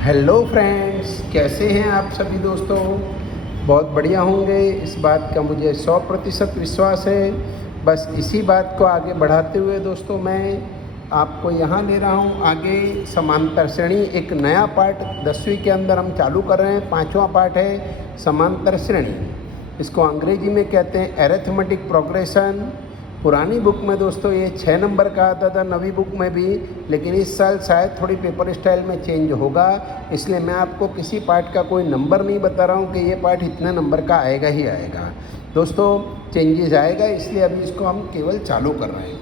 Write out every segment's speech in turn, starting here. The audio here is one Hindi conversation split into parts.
हेलो फ्रेंड्स, कैसे हैं आप सभी दोस्तों। बहुत बढ़िया होंगे, इस बात का मुझे 100% विश्वास है। बस इसी बात को आगे बढ़ाते हुए दोस्तों मैं आपको यहाँ ले रहा हूँ आगे समांतर श्रेणी। एक नया पार्ट 10वीं के अंदर हम चालू कर रहे हैं। 5वां पार्ट है समांतर श्रेणी। इसको अंग्रेजी में कहते हैं अरिथमेटिक प्रोग्रेशन। पुरानी बुक में दोस्तों ये 6 नंबर का आता था, नवी बुक में भी, लेकिन इस साल शायद थोड़ी पेपर स्टाइल में चेंज होगा, इसलिए मैं आपको किसी पार्ट का कोई नंबर नहीं बता रहा हूँ कि ये पार्ट इतने नंबर का आएगा ही आएगा। दोस्तों चेंजेस आएगा, इसलिए अभी इसको हम केवल चालू कर रहे हैं।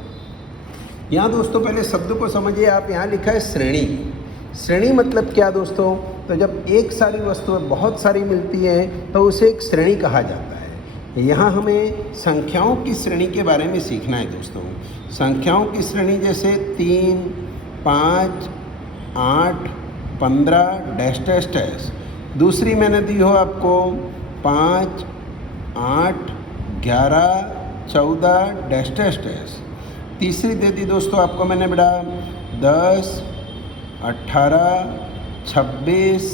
यहाँ दोस्तों पहले शब्द को समझिए आप। यहाँ लिखा है श्रेणी। श्रेणी मतलब क्या दोस्तों? तो जब एक सारी वस्तुएं बहुत सारी मिलती हैं तो उसे एक श्रेणी कहा जाता है। यहाँ हमें संख्याओं की श्रेणी के बारे में सीखना है दोस्तों। संख्याओं की श्रेणी जैसे 3, 5, 8, 15 डैश डैश डैश। दूसरी मैंने दी हो आपको 5, 8, 11, 14 डैश डैश डैश। तीसरी दे दी दोस्तों आपको मैंने बेटा 10, 18, 26,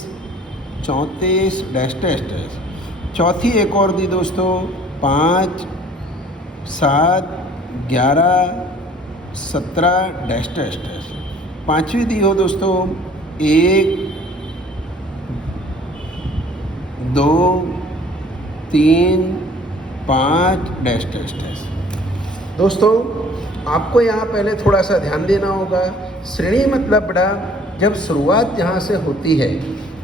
34 डैश डैश डैश। चौथी एक और दी दोस्तों 5, 7, 11, 17 डैश डैश डैश। पाँचवीं दी हो दोस्तों 1, 2, 3, 5 डैश डैश डैश। दोस्तों आपको यहाँ पहले थोड़ा सा ध्यान देना होगा। श्रेणी मतलब बड़ा जब शुरुआत जहाँ से होती है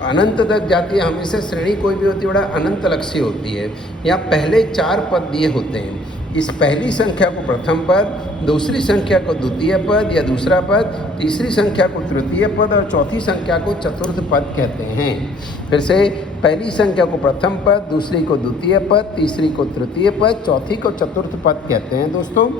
अनंत तक जाती है। हमेशा श्रेणी कोई भी होती है बड़ा अनंत लक्ष्य होती है। यहाँ पहले 4 पद दिए होते हैं। इस पहली संख्या को प्रथम पद, दूसरी संख्या को द्वितीय पद या दूसरा पद, तीसरी संख्या को तृतीय पद और चौथी संख्या को चतुर्थ पद कहते हैं। फिर से पहली संख्या को प्रथम पद, दूसरी को द्वितीय पद, तीसरी को तृतीय पद, चौथी को चतुर्थ पद कहते हैं दोस्तों।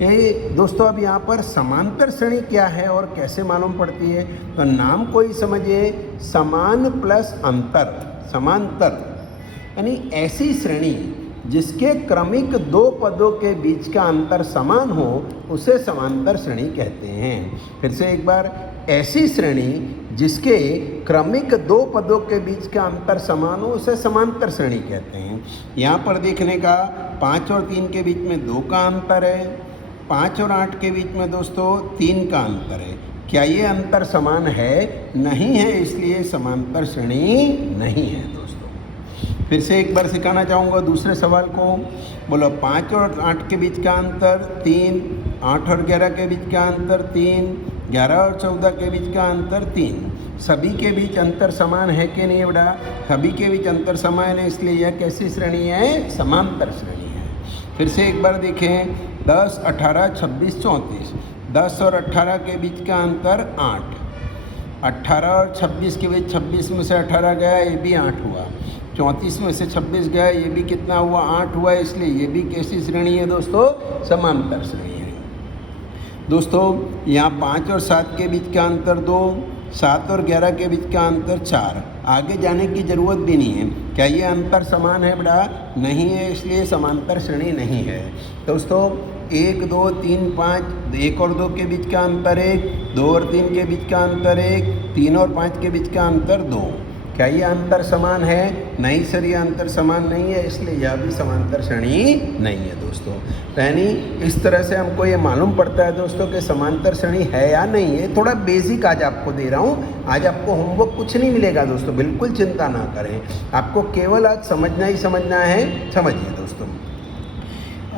ये दोस्तों अब यहाँ पर समांतर श्रेणी क्या है और कैसे मालूम पड़ती है, तो नाम को ही समझिए, समान प्लस अंतर। समांतर यानी ऐसी श्रेणी जिसके क्रमिक 2 पदों के बीच का अंतर समान हो उसे समांतर श्रेणी कहते हैं। फिर से एक बार, ऐसी श्रेणी जिसके क्रमिक 2 पदों के बीच का अंतर समान हो उसे समांतर श्रेणी कहते हैं। यहाँ पर देखने का 5 और 3 के बीच में 2 का अंतर है, 5 और 8 के बीच में दोस्तों 3 का अंतर है। क्या ये अंतर समान है? नहीं है, इसलिए समांतर श्रेणी नहीं है दोस्तों। फिर से एक बार सिखाना चाहूँगा दूसरे सवाल को। बोलो 5 और 8 के बीच का अंतर 3, 8 और 11 के बीच का अंतर 3, 11 और 14 के बीच का अंतर 3। सभी के बीच अंतर समान है कि नहीं बेटा? सभी के बीच अंतर समान है, इसलिए यह कैसी श्रेणी है? समांतर श्रेणी है। फिर से एक बार देखें, 10, 18, 26, 34। 10 और 18 के बीच का अंतर 8। 18 और 26 के बीच 26 में से 18 गया, ये भी 8 हुआ। 34 में से 26 गया, ये भी कितना हुआ? 8 हुआ। इसलिए ये भी कैसी श्रेणी है दोस्तों? समांतर श्रेणी है दोस्तों। यहाँ 5 और 7 के बीच का अंतर 2, 7 और 11 के बीच का अंतर 4। आगे जाने की ज़रूरत भी नहीं है। क्या ये अंतर समान है बेटा? नहीं है, इसलिए समांतर श्रेणी नहीं है दोस्तों। 1, 2, 3, 5, 1 और 2 के बीच का अंतर 1, 2 और 3 के बीच का अंतर 1, 3 और 5 के बीच का अंतर 2। क्या ये अंतर समान है? नहीं सर, ये अंतर समान नहीं है, इसलिए यह भी समांतर श्रेणी नहीं है दोस्तों। यानी इस तरह से हमको ये मालूम पड़ता है दोस्तों कि समांतर श्रेणी है या नहीं है। थोड़ा बेसिक आज आपको दे रहा हूँ। आज आपको होमवर्क कुछ नहीं मिलेगा दोस्तों, बिल्कुल चिंता ना करें। आपको केवल आज समझना ही समझना है। समझिए दोस्तों,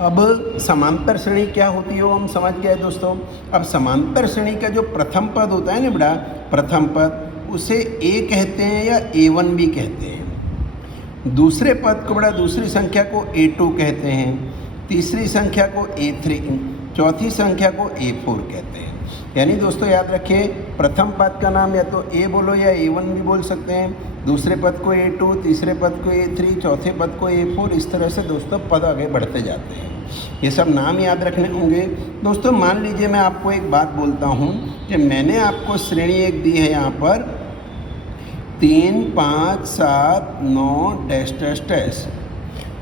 अब समांतर श्रेणी क्या होती है वो हम समझ गए दोस्तों। अब समांतर श्रेणी का जो प्रथम पद होता है ना बेटा, प्रथम पद, उसे ए कहते हैं या A1 भी कहते हैं। दूसरे पद को बड़ा, दूसरी संख्या को A2 कहते हैं, तीसरी संख्या को A3, चौथी संख्या को A4 कहते हैं। यानी दोस्तों याद रखिए, प्रथम पद का नाम या तो A बोलो या A1 भी बोल सकते हैं, दूसरे पद को A2, तीसरे पद को A3, चौथे पद को A4। इस तरह से दोस्तों पद आगे बढ़ते जाते हैं। ये सब नाम याद रखने होंगे दोस्तों। मान लीजिए मैं आपको एक बात बोलता हूँ कि मैंने आपको श्रेणी एक दी है यहाँ पर 3, 5, 7, 9 डैश डैश डैश।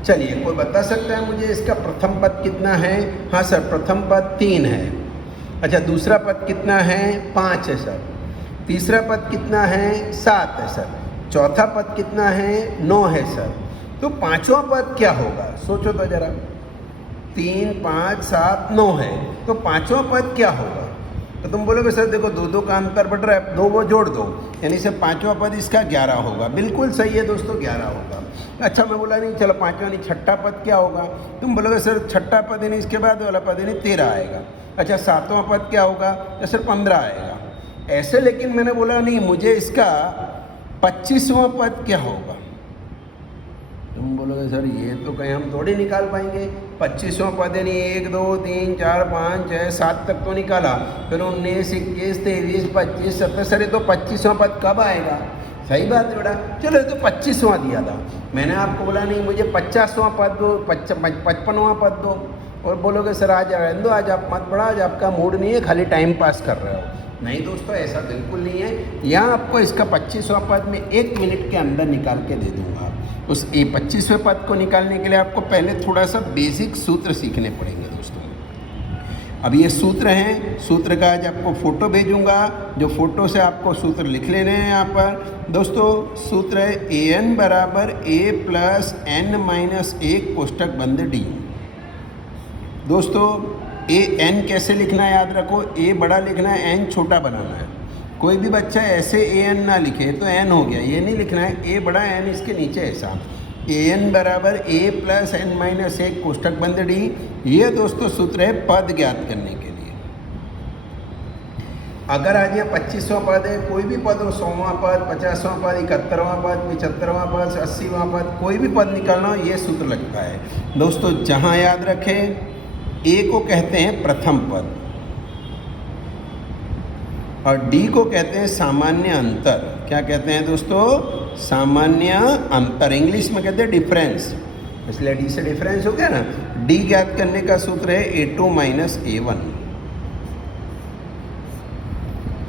चलिए, कोई बता सकता है मुझे इसका प्रथम पद कितना है? हाँ सर, प्रथम पद 3 है। अच्छा, दूसरा पद कितना है? 5 है सर। तीसरा पद कितना है 7 है सर, चौथा पद कितना है 9 है सर। तो पांचवा पद क्या होगा सोचो तो जरा, 3 5 7 9 है, तो पांचवा पद क्या होगा? तो तुम बोलोगे सर देखो दो दो का अंतर बढ़ रहा है, दो वो जोड़ दो, यानी से पांचवा पद इसका 11 होगा। बिल्कुल सही है दोस्तों, 11 होगा। अच्छा मैं बोला नहीं चलो पांचवा नहीं छठा पद क्या होगा? तुम बोलोगे सर छठा पद यानी इसके बाद वाला पद यानी 13 आएगा। अच्छा सातवां पद क्या होगा? या सर 15 आएगा ऐसे। लेकिन मैंने बोला नहीं मुझे इसका 25वां पद क्या होगा? तुम बोलोगे सर ये तो कहीं हम थोड़ी निकाल पाएंगे। 25वां पद यानी 1 2 3 4 5 6 7 तक तो निकाला, फिर 19 21 23 25 27, सर ये तो 25वां पद कब आएगा? सही बात है बेटा, चलो ये तो 25वां दिया था। मैंने आपको बोला नहीं मुझे 50वां पद दो, 55वां पद दो, और बोलोगे सर आज रहने दो, आज आप मत पढ़ा, आज आपका मूड नहीं है, खाली टाइम पास कर रहे हो। नहीं दोस्तों ऐसा बिल्कुल नहीं है। यहाँ आपको इसका 25वां पद में 1 मिनट के अंदर निकाल के दे दूंगा। उस 25वें पद को निकालने के लिए आपको पहले थोड़ा सा बेसिक सूत्र सीखने पड़ेंगे दोस्तों। अब ये सूत्र हैं, सूत्र का आज आपको फ़ोटो भेजूंगा, जो फ़ोटो से आपको सूत्र लिख लेने हैं यहाँ पर। दोस्तों सूत्र है an बराबर a प्लस n माइनस 1 कोष्टक बंद d। दोस्तों ए एन कैसे लिखना है याद रखो, ए बड़ा लिखना है, एन छोटा बनाना है। कोई भी बच्चा ऐसे ए एन ना लिखे तो एन हो गया, ये नहीं लिखना है ए बड़ा एन इसके नीचे ऐसा। ए एन बराबर ए प्लस एन माइनस 1 कोष्टक बंद डी। ये दोस्तों सूत्र है पद ज्ञात करने के लिए। अगर आज यहाँ 25वां पद है, कोई भी पद हो, 100वां पद 50वां पद 71वां पद 75वां पद 80वां पद, कोई भी पद निकालना हो ये सूत्र लगता है दोस्तों। जहाँ याद रखें ए को कहते हैं प्रथम पद और डी को कहते हैं सामान्य अंतर। क्या कहते हैं दोस्तों? सामान्य अंतर, इंग्लिश में कहते हैं डिफरेंस, इसलिए डी से डिफरेंस हो गया ना। डी ज्ञात करने का सूत्र है a2 माइनस a1।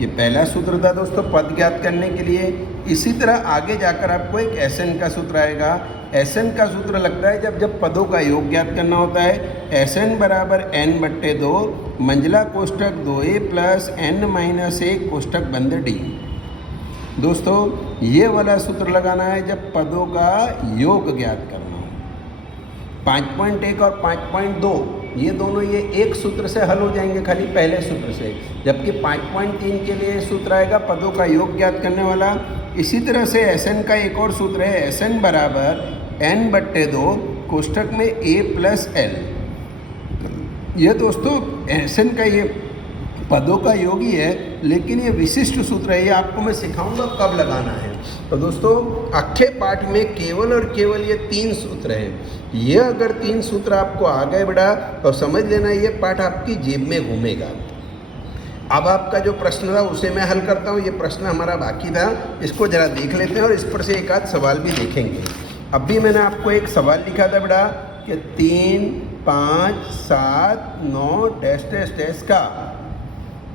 ये पहला सूत्र था दोस्तों पद ज्ञात करने के लिए। इसी तरह आगे जाकर आपको एक एसएन का सूत्र आएगा। एसएन का सूत्र लगता है जब पदों का योग ज्ञात करना होता है। एसएन बराबर n/2 मंजिला कोष्टक 2a प्लस n माइनस 1 कोष्टक बंद डी। दोस्तों ये वाला सूत्र लगाना है जब पदों का योग ज्ञात करना हो। 5.1 और 5.2 ये दोनों ये एक सूत्र से हल हो जाएंगे, खाली पहले सूत्र से। जबकि 5.3 के लिए सूत्र आएगा पदों का योग ज्ञात करने वाला। इसी तरह से एसएन का एक और सूत्र है, एसएन बराबर n/2 कोष्टक में a प्लस एल। ये दोस्तों एसएन का ये पदों का योग ही है, लेकिन ये विशिष्ट सूत्र है, ये आपको मैं सिखाऊंगा कब लगाना है। तो दोस्तों अक्षय पाठ में केवल और केवल ये 3 सूत्र हैं। ये अगर 3 सूत्र आपको आ गए बेटा तो समझ लेना ये पाठ आपकी जेब में घूमेगा। अब आपका जो प्रश्न था उसे मैं हल करता हूँ। ये प्रश्न हमारा बाकी था, इसको ज़रा देख लेते हैं और इस पर से एक आध सवाल भी देखेंगे। अब भी मैंने आपको एक सवाल लिखा था बेटा कि 3 5 7 9 डैश डैश डैश का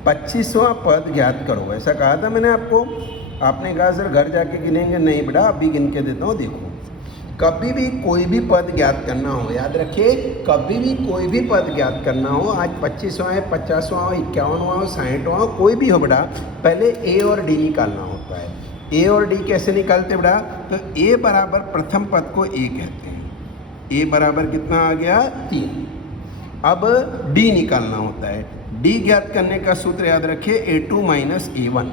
25वां पद ज्ञात करो, ऐसा कहा था मैंने आपको। आपने कहा सर घर जाके गिनेंगे, नहीं बेटा अभी गिन के देता हूँ। देखो कभी भी कोई भी पद ज्ञात करना हो, याद रखिए कभी भी कोई भी पद ज्ञात करना हो, आज 25वां है 50वां हो 51वां हो 60वां हो, कोई भी हो बेटा, पहले ए और डी निकालना होता है। ए और डी कैसे निकालते बेटा? तो ए बराबर प्रथम पद को ए कहते हैं। ए बराबर कितना आ गया 3। अब डी निकालना होता है। डी ज्ञात करने का सूत्र याद रखिए a2 minus a1।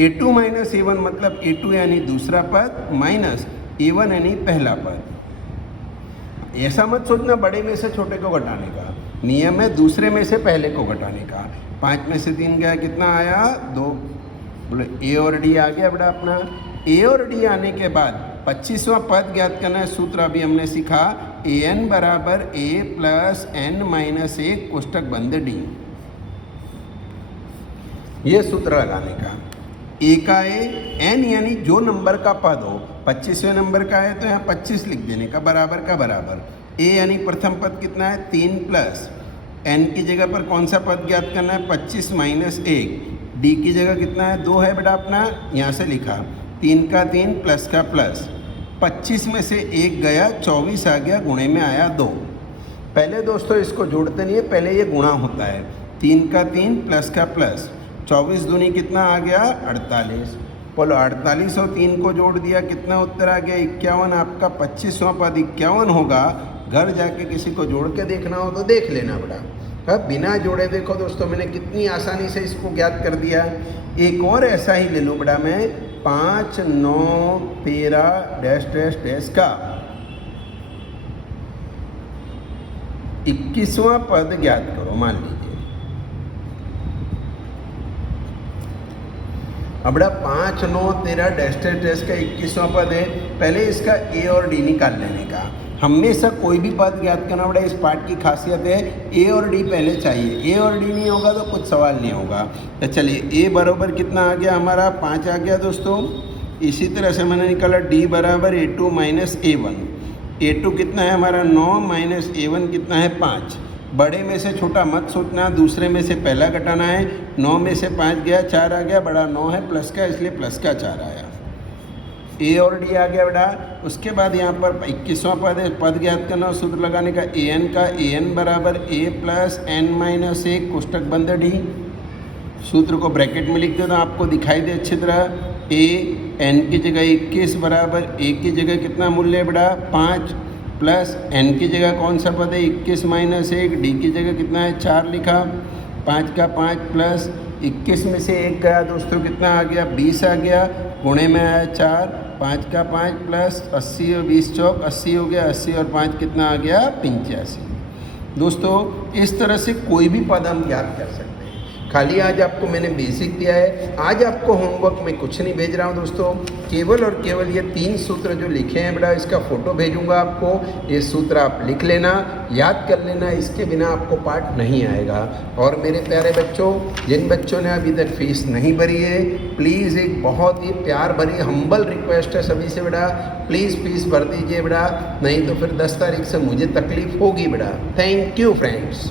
a2 minus a1 मतलब a2 यानी दूसरा पद माइनस a1 यानी पहला पद। ऐसा मत सोचना बड़े में से छोटे को घटाने का, नियम है दूसरे में से पहले को घटाने का। 5 में से 3 गया, कितना आया 2। बोले ए और डी आ गया बेटा अपना। ए और डी आने के बाद 25वां पद ज्ञात करना है। सूत्र अभी हमने सीखा an बराबर a प्लस n माइनस 1 कोष्टक बंद डी। ये सूत्र लगाने का। ए का ए, एन यानी जो नंबर का पद हो, 25वें नंबर का है तो यहाँ 25 लिख देने का, बराबर का बराबर। ए यानी प्रथम पद कितना है 3 प्लस एन की जगह पर कौन सा पद ज्ञात करना है 25 माइनस 1। डी की जगह कितना है 2 है बेटा अपना, यहाँ से लिखा 3 का 3 प्लस का प्लस। 25 में से 1 गया 24 आ गया, गुणे में आया 2। पहले दोस्तों इसको जोड़ते नहीं है, पहले ये गुणा होता है। 3 का 3 प्लस का प्लस, 24 दूनी कितना आ गया 48। बोलो 48 और 3 को जोड़ दिया कितना उत्तर आ गया 51। आपका 25वां पद 51 होगा। घर जाके किसी को जोड़ के देखना हो तो देख लेना बेटा। अब बिना जोड़े देखो दोस्तों मैंने कितनी आसानी से इसको ज्ञात कर दिया। एक और ऐसा ही ले लूँ बेटा मैं 5 9 13 डैश डैश डैश का 21वां पद ज्ञात करो। मान लीजिए अब बेटा 5 9 13 डैश डैश डैश का 21वां पद है। पहले इसका ए और डी निकाल लेने का। हमेशा कोई भी पद ज्ञात करना बेटा इस पार्ट की खासियत है ए और डी पहले चाहिए। ए और डी नहीं होगा तो कुछ सवाल नहीं होगा। तो चलिए ए बराबर कितना आ गया हमारा 5 आ गया दोस्तों। इसी तरह से मैंने निकाला डी बराबर A2 माइनस A1। A2 कितना है हमारा 9 माइनस A1 कितना है 5। बड़े में से छोटा मत सोचना, दूसरे में से पहला घटाना है। 9 में से 5 गया 4 आ गया। बड़ा 9 है प्लस का इसलिए प्लस का 4 आया। ए और डी आ गया बेटा। उसके बाद यहाँ पर 21वां पद है। पद ज्ञात करना सूत्र लगाने का an का an बराबर a प्लस n माइनस 1 कोष्टक बंद डी। सूत्र को ब्रैकेट में लिख दो तो आपको दिखाई दे अच्छी तरह। a n की जगह 21 बराबर a की जगह कितना मूल्य है बेटा 5 प्लस n की जगह कौन सा पद है 21 माइनस 1 डी की जगह कितना है 4 लिखा। 5 का 5 प्लस 21 में से 1 गया दोस्तों कितना आ गया 20 आ गया। गुणे में आया 4। 5 का 5 प्लस 80 और 20 चौक 80 हो गया। 80 और 5 कितना आ गया 85। दोस्तों इस तरह से कोई भी पद हम ज्ञात कर सकते हैं। खाली आज आपको मैंने बेसिक दिया है। आज आपको होमवर्क में कुछ नहीं भेज रहा हूँ दोस्तों। केवल और केवल ये 3 सूत्र जो लिखे हैं बेटा इसका फ़ोटो भेजूंगा आपको। ये सूत्र आप लिख लेना, याद कर लेना। इसके बिना आपको पाठ नहीं आएगा। और मेरे प्यारे बच्चों, जिन बच्चों ने अभी तक फीस नहीं भरी है प्लीज़ एक बहुत ही प्यार भरी हम्बल रिक्वेस्ट है सभी से बेटा, प्लीज़ फीस भर दीजिए बेटा। नहीं तो फिर 10 तारीख से मुझे तकलीफ़ होगी बेटा। Thank you friends.